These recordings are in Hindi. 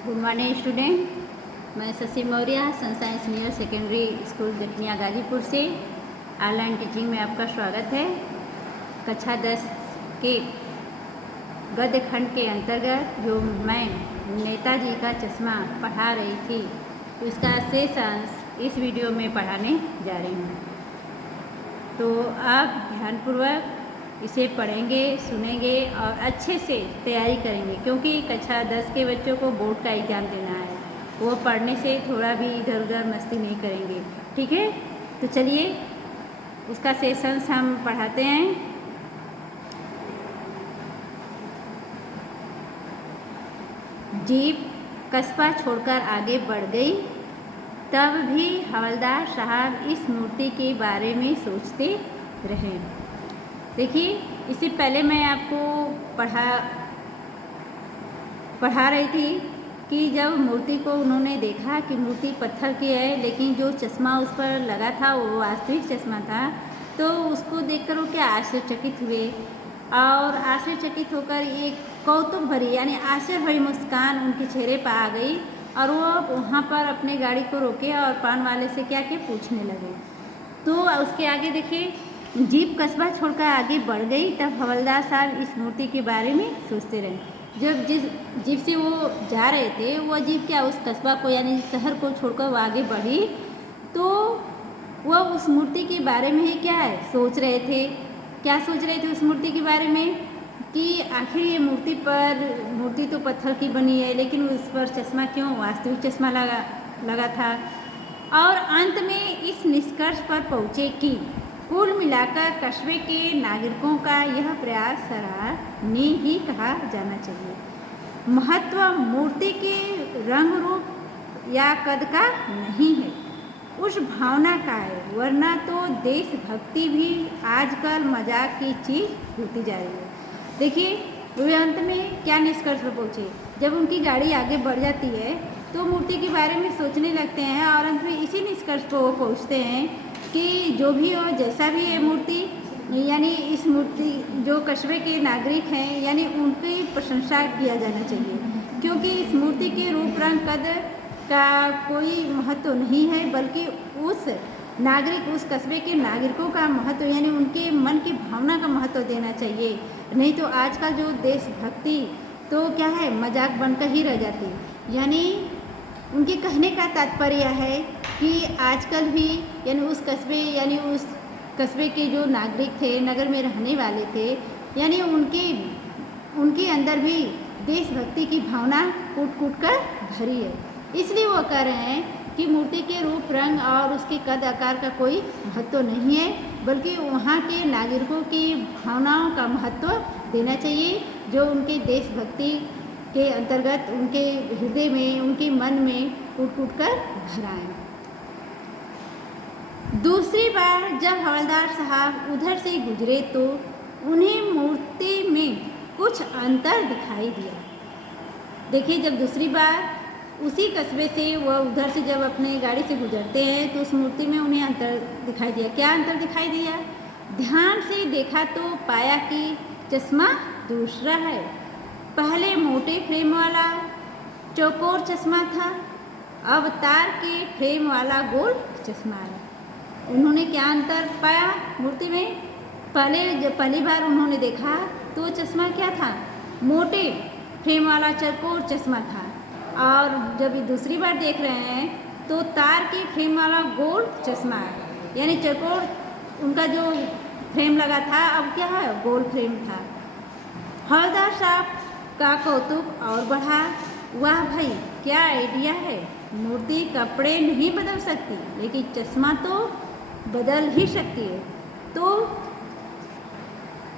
Good morning student. मैं शशि मौर्य संस्थान सीनियर सेकेंडरी स्कूल गठनिया गाजीपुर से ऑनलाइन टीचिंग में आपका स्वागत है। कक्षा 10 के गद्य खंड के अंतर्गत जो मैं नेताजी का चश्मा पढ़ा रही थी, उसका शेष अंश इस वीडियो में पढ़ाने जा रही हूँ। तो आप ध्यानपूर्वक इसे पढ़ेंगे, सुनेंगे और अच्छे से तैयारी करेंगे, क्योंकि कक्षा 10 के बच्चों को बोर्ड का एग्ज़ाम देना है। वो पढ़ने से थोड़ा भी इधर उधर मस्ती नहीं करेंगे, ठीक है। तो चलिए उसका सेशंस हम पढ़ाते हैं। जीप कस्बा छोड़कर आगे बढ़ गई, तब भी हवलदार साहब इस मूर्ति के बारे में सोचते रहे। देखिए, इससे पहले मैं आपको पढ़ा रही थी कि जब मूर्ति को उन्होंने देखा कि मूर्ति पत्थर की है, लेकिन जो चश्मा उस पर लगा था वो वास्तविक चश्मा था, तो उसको देखकर वो क्या आश्चर्यचकित हुए और आश्चर्यचकित होकर एक कौतुक भरी यानी आश्चर्य भरी मुस्कान उनके चेहरे पर आ गई और वो वहाँ पर अपने गाड़ी को रोके और पान वाले से क्या के पूछने लगे। तो उसके आगे देखिए, जीप कस्बा छोड़कर आगे बढ़ गई, तब हवलदार साहब इस मूर्ति के बारे में सोचते रहे। जब जिस जीप से वो जा रहे थे, वो जीप क्या उस कस्बा को यानी शहर को छोड़कर वो आगे बढ़ी, तो वह उस मूर्ति के बारे में ही क्या है सोच रहे थे। क्या सोच रहे थे उस मूर्ति के बारे में कि आखिर ये मूर्ति तो पत्थर की बनी है, लेकिन उस पर चश्मा क्यों, वास्तविक चश्मा लगा था। और अंत में इस निष्कर्ष पर पहुँचे कि कुल मिलाकर कस्बे के नागरिकों का यह प्रयास सराहनीय ही कहा जाना चाहिए। महत्व मूर्ति के रंग रूप या कद का नहीं है, उस भावना का है, वरना तो देशभक्ति भी आजकल मजाक की चीज़ होती जा रही है। देखिए, वे अंत में क्या निष्कर्ष पर पहुँचे। जब उनकी गाड़ी आगे बढ़ जाती है तो मूर्ति के बारे में सोचने लगते हैं और अंत में इसी निष्कर्ष पर वो पहुँचते हैं कि जो भी हो, जैसा भी है मूर्ति, यानी इस मूर्ति जो कस्बे के नागरिक हैं यानी उनकी प्रशंसा किया जाना चाहिए, क्योंकि इस मूर्ति के रूप रंग कद का कोई महत्व नहीं है, बल्कि उस नागरिक, उस कस्बे के नागरिकों का महत्व यानी उनके मन की भावना का महत्व देना चाहिए। नहीं तो आजकल जो देशभक्ति तो क्या है, मजाक बनकर ही रह जाती। यानी उनके कहने का तात्पर्य है कि आजकल भी यानी उस कस्बे के जो नागरिक थे, नगर में रहने वाले थे, यानी उनके अंदर भी देशभक्ति की भावना कूट कूट कर भरी है। इसलिए वो कह रहे हैं कि मूर्ति के रूप रंग और उसके कद आकार का कोई महत्व नहीं है, बल्कि वहाँ के नागरिकों की भावनाओं का महत्व देना चाहिए, जो उनके देशभक्ति के अंतर्गत उनके हृदय में, उनके मन में कूट कूट कर भराएं। दूसरी बार जब हवलदार साहब उधर से गुजरे तो उन्हें मूर्ति में कुछ अंतर दिखाई दिया। देखिए, जब दूसरी बार उसी कस्बे से वह उधर से जब अपने गाड़ी से गुजरते हैं तो उस मूर्ति में उन्हें अंतर दिखाई दिया। क्या अंतर दिखाई दिया? ध्यान से देखा तो पाया कि चश्मा दूसरा है। पहले मोटे फ्रेम वाला चौकोर चश्मा था, अब तार के फ्रेम वाला गोल चश्मा है। उन्होंने क्या अंतर पाया मूर्ति में? जब पहली बार उन्होंने देखा तो चश्मा क्या था, मोटे फ्रेम वाला चौकोर चश्मा था, और जब दूसरी बार देख रहे हैं तो तार के फ्रेम वाला गोल चश्मा है। यानी चौकोर उनका जो फ्रेम लगा था, अब क्या है, गोल फ्रेम था। हवलदार साहब का कौतुक और बढ़ा। वाह भाई, क्या आइडिया है। मूर्ति कपड़े नहीं बदल सकती, लेकिन चश्मा तो बदल ही सकती है। तो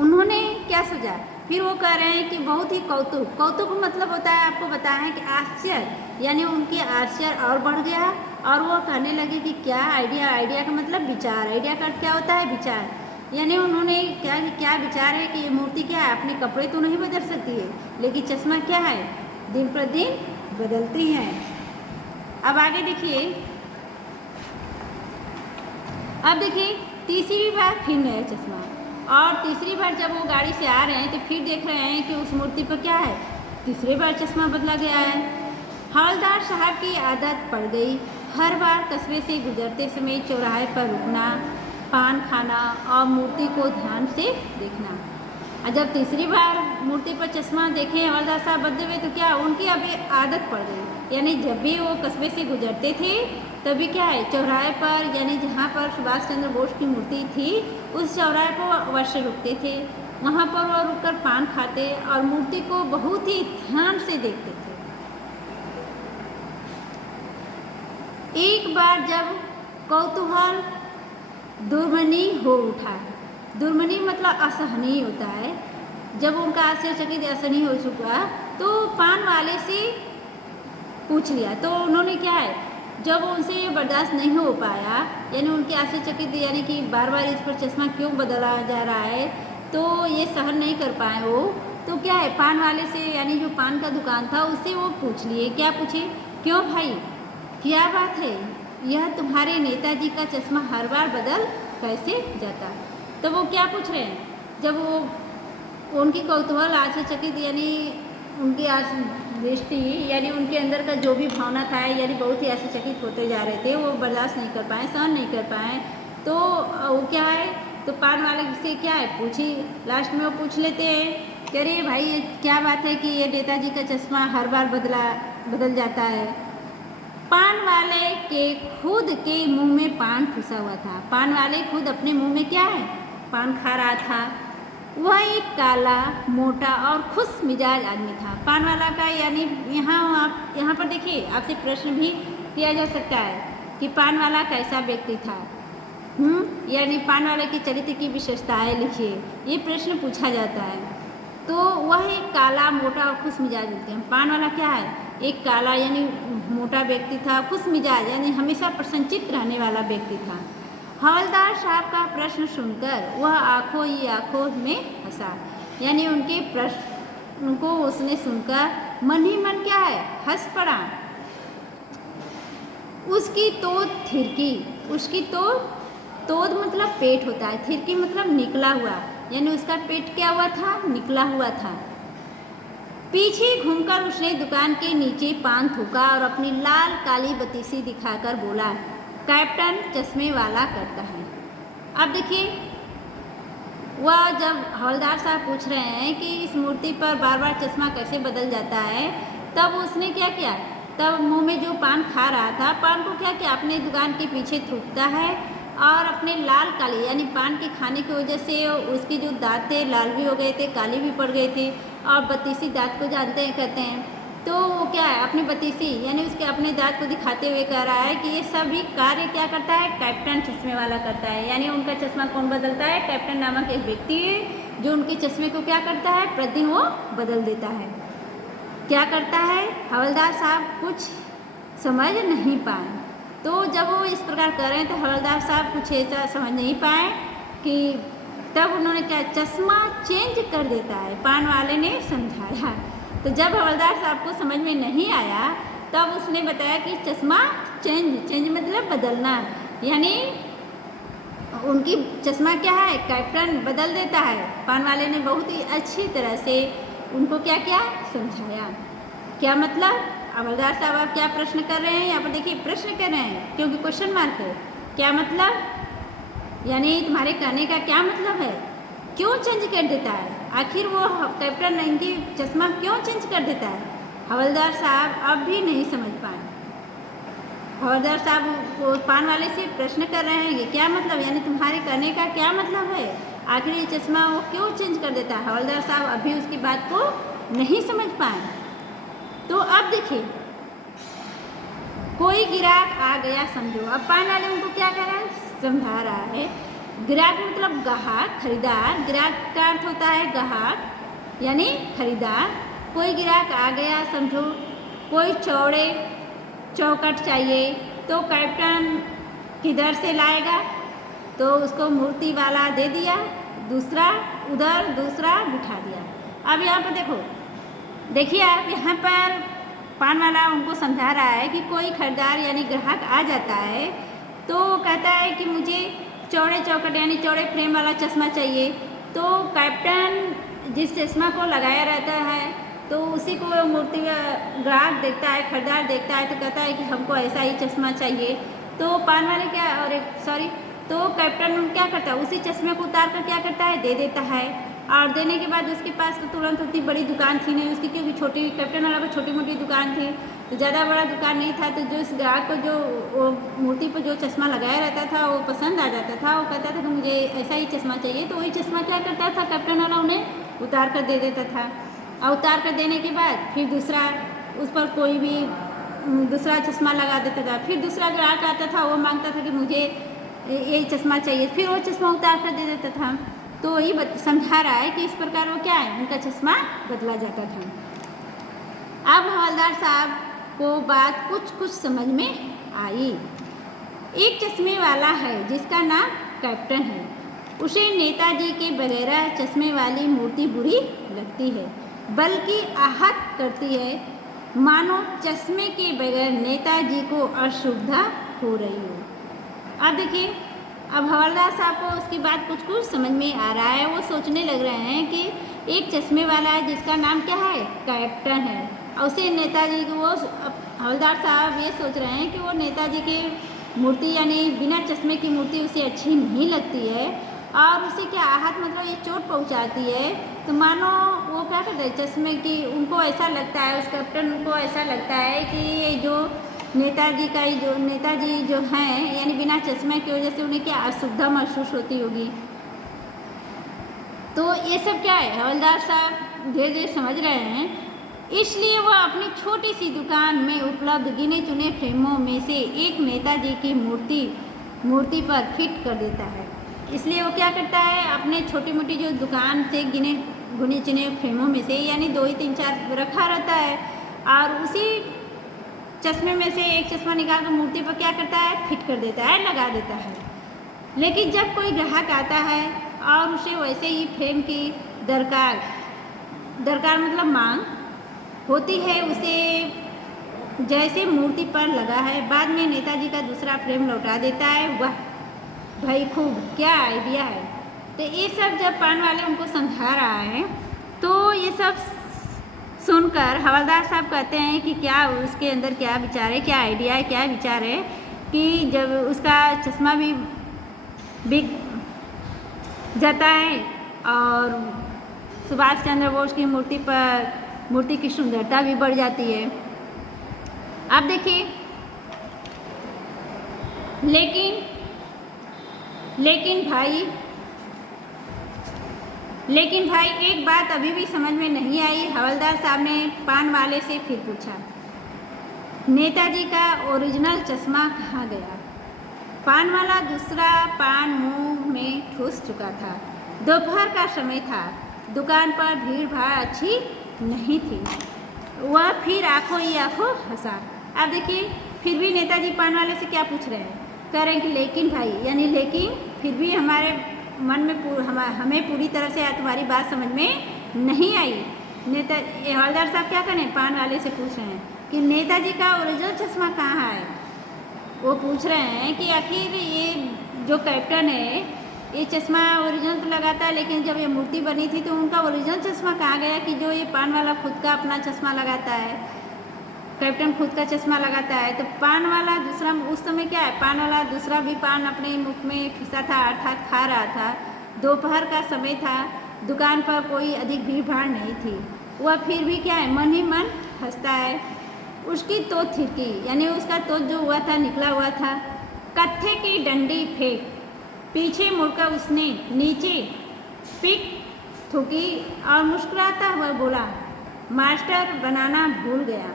उन्होंने क्या सोचा, फिर वो कह रहे हैं कि बहुत ही कौतुक मतलब होता है, आपको बताया है कि आश्चर्य, यानी उनकी आश्चर्य और बढ़ गया और वो कहने लगे कि क्या आइडिया का मतलब विचार, आइडिया का क्या होता है, विचार। यानी उन्होंने क्या विचार है कि ये मूर्ति क्या है, अपने कपड़े तो नहीं बदल सकती है, लेकिन चश्मा क्या है, दिन प्रतिदिन बदलती हैं। अब आगे देखिए, अब देखिए तीसरी बार फिर नया चश्मा, और तीसरी बार जब वो गाड़ी से आ रहे हैं तो फिर देख रहे हैं कि उस मूर्ति पर क्या है, तीसरी बार चश्मा बदला गया है। हवलदार साहब की आदत पड़ गई हर बार कस्बे से गुजरते समय चौराहे पर रुकना, पान खाना और मूर्ति को ध्यान से देखना। और जब तीसरी बार मूर्ति पर चश्मा देखे हवलदार साहब बदले हुए तो क्या उनकी अभी आदत पड़ गई, यानी जब भी वो कस्बे से गुजरते थे तभी क्या है चौराहे पर, यानी जहाँ पर सुभाष चंद्र बोस की मूर्ति थी उस चौराहे पर वो अवश्य रुकते थे। वहाँ पर वो रुककर पान खाते और मूर्ति को बहुत ही ध्यान से देखते थे। एक बार जब कौतूहल दुर्मनी हो उठा, दुर्मनी मतलब असहनीय होता है, जब उनका आश्चर्यचकित असहनीय हो चुका तो पान वाले से पूछ लिया। तो उन्होंने क्या है, जब उनसे ये बर्दाश्त नहीं हो पाया, यानी उनके आश्चर्यचकित यानी कि बार बार इस पर चश्मा क्यों बदला जा रहा है, तो ये सहन नहीं कर पाए वो, तो क्या है पान वाले से यानी जो पान का दुकान था उससे वो पूछ लिए। क्या पूछे, क्यों भाई क्या बात है, यह तुम्हारे नेताजी का चश्मा हर बार बदल कैसे जाता। तो वो क्या पूछ रहे हैं, जब वो उनकी कौतूहल आश्चर्यचकित यानी उनकी दृष्टि यानी उनके अंदर का जो भी भावना था यानी बहुत ही आश्चर्यचकित होते जा रहे थे, वो बर्दाश्त नहीं कर पाए, सहन नहीं कर पाए, तो वो क्या है तो पान वाले से क्या है पूछी, लास्ट में वो पूछ लेते हैं कि अरे भाई ये क्या बात है कि ये नेताजी का चश्मा हर बार बदल जाता है। पान वाले के खुद के मुंह में पान ठुसा हुआ था, पान वाले खुद अपने मुंह में क्या है पान खा रहा था। वह एक काला मोटा और खुश मिजाज आदमी था। पान वाला का यानी यहाँ पर देखिए आपसे प्रश्न भी किया जा सकता है कि पान वाला कैसा व्यक्ति था, यानी पान वाले के चरित्र की विशेषताएं लिखिए, ये प्रश्न पूछा जाता है। तो वह एक काला मोटा और खुश मिजाज व्यक्ति है। पान वाला क्या है, एक काला यानी मोटा व्यक्ति था, खुश मिजाज यानी हमेशा प्रसन्नचित्त रहने वाला व्यक्ति था। हवलदार साहब का प्रश्न सुनकर वह आंखों ही आंखों में हंसा, यानी उनके प्रश्न को उसने सुनकर मन ही मन क्या है हंस पड़ा। उसकी तोद थिरकी, उसकी तोद मतलब पेट होता है, थिरकी मतलब निकला हुआ, यानी उसका पेट क्या हुआ था निकला हुआ था। पीछे घूमकर उसने दुकान के नीचे पान थूका और अपनी लाल काली बतीसी दिखाकर बोला, कैप्टन चश्मे वाला करता है। अब देखिए वह जब हवलदार साहब पूछ रहे हैं कि इस मूर्ति पर बार बार चश्मा कैसे बदल जाता है, तब उसने क्या किया, तब मुंह में जो पान खा रहा था पान को क्या किया अपने दुकान के पीछे थूकता है और अपने लाल काली यानी पान के खाने की वजह से उसके जो दांत थे लाल भी हो गए थे, काले भी पड़ गए थे, और बत्तीसी दांत को जानते हैं कहते हैं, तो वो क्या है अपनी बत्तीसी यानी उसके अपने दांत को दिखाते हुए कह रहा है कि ये सभी कार्य क्या करता है कैप्टन चश्मे वाला करता है। यानी उनका चश्मा कौन बदलता है, कैप्टन नामक एक व्यक्ति है जो उनके चश्मे को क्या करता है प्रतिदिन वो बदल देता है। क्या करता है, हवलदार साहब कुछ समझ नहीं पाए। तो जब वो इस प्रकार कर रहे हैं तो हवलदार साहब कुछ ऐसा समझ नहीं पाए कि तब उन्होंने क्या चश्मा चेंज कर देता है, पान वाले ने समझाया। तो जब हवलदार साहब को समझ में नहीं आया तब उसने बताया कि चश्मा चेंज मतलब बदलना, यानी उनकी चश्मा क्या है कैप्टन बदल देता है। पान वाले ने बहुत ही अच्छी तरह से उनको क्या क्या समझाया। क्या मतलब, हवलदार साहब आप क्या प्रश्न कर रहे हैं, यहाँ पर देखिए प्रश्न कर रहे हैं क्योंकि क्वेश्चन मार्क है। क्या मतलब, यानी तुम्हारे कहने का क्या मतलब है, क्यों चेंज कर देता है, आखिर वो कैप्टन इनकी चश्मा क्यों चेंज कर देता है। हवलदार साहब अब भी नहीं समझ पाए। हवलदार साहब वो पान वाले से प्रश्न कर रहे हैं कि क्या मतलब, यानी तुम्हारे कहने का क्या मतलब है, आखिर ये चश्मा वो क्यों चेंज कर देता है। हवलदार साहब अभी उसकी बात को नहीं समझ पाए। तो अब देखिए कोई गिराक आ गया समझो, अब पान वाले उनको क्या कर रहा है समझा रहा है। ग्राहक मतलब ग्राहक खरीदार, ग्राहक का अर्थ होता है ग्राहक यानी खरीदार। कोई ग्राहक आ गया समझो, कोई चौड़े चौखट चाहिए तो कैप्टन किधर से लाएगा, तो उसको मूर्ति वाला दे दिया, दूसरा उधर दूसरा बिठा दिया। अब यहाँ पर देखिए आप यहाँ पर पान वाला उनको समझा रहा है कि कोई खरीदार यानी ग्राहक आ जाता है तो कहता है कि मुझे चौड़े चौखट यानी चौड़े फ्रेम वाला चश्मा चाहिए, तो कैप्टन जिस चश्मा को लगाया रहता है तो उसी को मूर्ति ग्राहक देखता है, खरीदार देखता है तो कहता है कि हमको ऐसा ही चश्मा चाहिए। तो पान वाले क्या और सॉरी तो कैप्टन क्या करता है, उसी चश्मे को उतार कर क्या करता है, दे देता है। और देने के बाद उसके पास तो तुरंत उतनी बड़ी दुकान थी नहीं उसकी, क्योंकि छोटी कैप्टन वाला को छोटी मोटी दुकान थी, तो ज़्यादा बड़ा दुकान नहीं था। तो जो इस ग्राहक को जो वो मूर्ति पर जो चश्मा लगाया रहता था वो पसंद आ जाता था, वो कहता था कि मुझे ऐसा ही चश्मा चाहिए। तो वही चश्मा क्या करता था, कैप्टन वाला उन्हें उतार कर दे देता था। और उतार कर देने के बाद फिर दूसरा उस पर कोई भी दूसरा चश्मा लगा देता था। फिर दूसरा ग्राहक आता था, वो मांगता था कि मुझे यही चश्मा चाहिए, फिर वो चश्मा उतार कर दे देता था। तो वही समझा रहा है कि इस प्रकार वो क्या है, उनका चश्मा बदला जाता था। अब हवलदार साहब को बात कुछ समझ में आई। एक चश्मे वाला है जिसका नाम कैप्टन है, उसे नेताजी के बगैर चश्मे वाली मूर्ति बुरी लगती है, बल्कि आहत करती है, मानो चश्मे के बगैर नेताजी को असुविधा हो रही हो। अब देखिए, अब हवलदार साहब को उसकी बात कुछ समझ में आ रहा है। वो सोचने लग रहे हैं कि एक चश्मे वाला है जिसका नाम क्या है, कैप्टन है, और उसे नेताजी को वो हवलदार साहब ये सोच रहे हैं कि वो नेताजी की मूर्ति यानी बिना चश्मे की मूर्ति उसे अच्छी नहीं लगती है, और उसे क्या आहत मतलब ये चोट पहुंचाती है। तो मानो वो क्या करते हैं, चश्मे की उनको ऐसा लगता है, उस कैप्टन को ऐसा लगता है कि ये जो नेताजी जो हैं यानी बिना चश्मे की वजह से उन्हें क्या असुविधा महसूस होती होगी। तो ये सब क्या है, हवलदार साहब धीरे धीरे समझ रहे हैं। इसलिए वह अपनी छोटी सी दुकान में उपलब्ध गिने चुने फ्रेमों में से एक नेताजी की मूर्ति पर फिट कर देता है। इसलिए वो क्या करता है, अपने छोटी मोटी जो दुकान से गुने चुने फ्रेमों में से यानी 2 ही 3 4 रखा रहता है, और उसी चश्मे में से एक चश्मा निकाल कर मूर्ति पर क्या करता है, फिट कर देता है, लगा देता है। लेकिन जब कोई ग्राहक आता है और उसे वैसे ही फ्रेम की दरकार मतलब मांग होती है, उसे जैसे मूर्ति पर लगा है, बाद में नेताजी का दूसरा फ्रेम लौटा देता है। वाह भाई खूब, क्या आइडिया है। तो ये सब जब पान वाले उनको समझा रहा है तो ये सब सुनकर हवलदार साहब कहते हैं कि क्या उसके अंदर क्या विचार है, क्या आइडिया है, क्या विचार है कि जब उसका चश्मा भी बिक जाता है और सुभाष चंद्र बोस की मूर्ति की सुंदरता भी बढ़ जाती है। आप देखिए, लेकिन भाई एक बात अभी भी समझ में नहीं आई। हवलदार साहब ने पान वाले से फिर पूछा, नेताजी का ओरिजिनल चश्मा कहाँ गया? पान वाला दूसरा पान मुंह में ठूस चुका था। दोपहर का समय था, दुकान पर भीड़ भाड़ अच्छी नहीं थी। वह फिर आंखों ही आंखों हंसा। अब देखिए, फिर भी नेताजी पान वाले से क्या पूछ रहे हैं, कह रहे हैं कि लेकिन भाई यानी लेकिन फिर भी हमारे मन में हमें पूरी तरह से तुम्हारी बात समझ में नहीं आई। हवलदार साहब क्या करें, पान वाले से पूछ रहे हैं कि नेताजी का ओरिजिनल चश्मा कहाँ है। वो पूछ रहे हैं कि आखिर ये जो कैप्टन है ये चश्मा ओरिजिनल तो लगाता है, लेकिन जब ये मूर्ति बनी थी तो उनका ओरिजिनल चश्मा कहाँ गया कि जो ये पान वाला खुद का अपना चश्मा लगाता है, कैप्टन खुद का चश्मा लगाता है। तो पान वाला दूसरा उस समय क्या है, पान वाला दूसरा भी पान अपने मुख में ठुसा था, अर्थात खा रहा था। दोपहर का समय था, दुकान पर कोई अधिक भीड़ भाड़ नहीं थी। वह फिर भी क्या है, मन ही मन हंसता है। उसकी तोत थिरकी यानी उसका तोत जो हुआ था निकला हुआ था। कत्थे की डंडी फेंक पीछे मुड़कर उसने नीचे पिक थूकी और मुस्कुराता हुआ बोला, मास्टर बनाना भूल गया।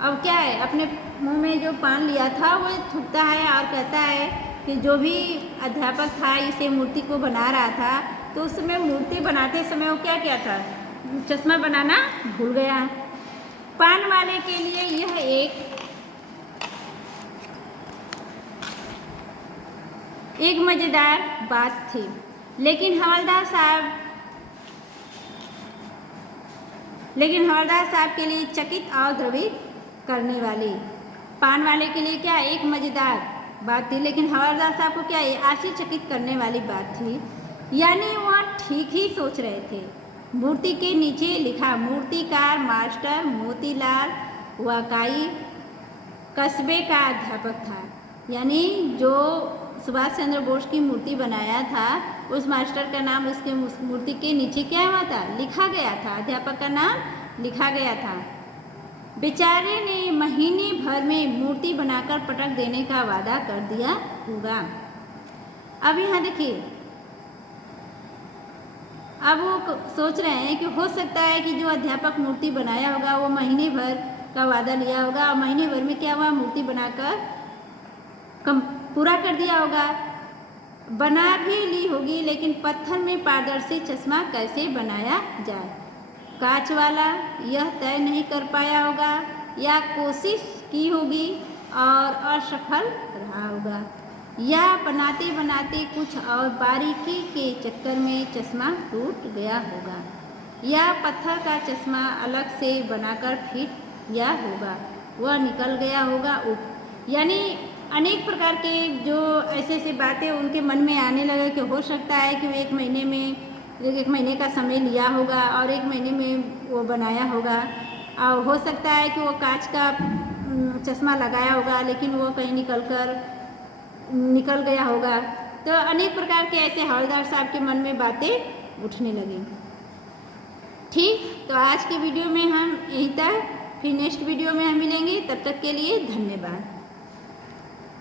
अब क्या है, अपने मुंह में जो पान लिया था वो थूकता है और कहता है कि जो भी अध्यापक था इसे मूर्ति को बना रहा था, तो उस समय मूर्ति बनाते समय वो क्या किया था, चश्मा बनाना भूल गया। पान वाले के लिए यह एक मज़ेदार बात थी, लेकिन हवलदार साहब के लिए चकित और द्रवित करने वाली। पान वाले के लिए क्या एक मज़ेदार बात थी, लेकिन हवलदार साहब को क्या आश्चर्यचकित करने वाली बात थी। यानी वह ठीक ही सोच रहे थे। मूर्ति के नीचे लिखा मूर्तिकार मास्टर मोतीलाल वाकाई कस्बे का अध्यापक था। यानी जो सुभाष चंद्र बोस की मूर्ति बनाया था उस मास्टर का नाम उसके मूर्ति के नीचे क्या हुआ था, लिखा गया था, अध्यापक का नाम लिखा गया था। बेचारे ने महीने भर में मूर्ति बनाकर पटक देने का वादा कर दिया होगा। अब यहाँ देखिए, अब वो सोच रहे हैं कि हो सकता है कि जो अध्यापक मूर्ति बनाया होगा वो महीने भर का वादा लिया होगा और महीने भर में क्या हुआ, मूर्ति बनाकर पूरा कर दिया होगा। बना भी ली होगी, लेकिन पत्थर में पारदर्शी चश्मा कैसे बनाया जाए, कांच वाला, यह तय नहीं कर पाया होगा या कोशिश की होगी और असफल रहा होगा, या बनाते बनाते कुछ और बारीकी के चक्कर में चश्मा टूट गया होगा, या पत्थर का चश्मा अलग से बनाकर फिट किया होगा, वह निकल गया होगा। यानी अनेक प्रकार के जो ऐसे ऐसे बातें उनके मन में आने लगे कि हो सकता है कि वो एक महीने का समय लिया होगा और एक महीने में वो बनाया होगा, और हो सकता है कि वो कांच का चश्मा लगाया होगा लेकिन वो कहीं निकल गया होगा। तो अनेक प्रकार के ऐसे हवलदार साहब के मन में बातें उठने लगी। ठीक, तो आज के वीडियो में हम यहीं तक, फिर नेक्स्ट वीडियो में हम मिलेंगे, तब तक के लिए धन्यवाद।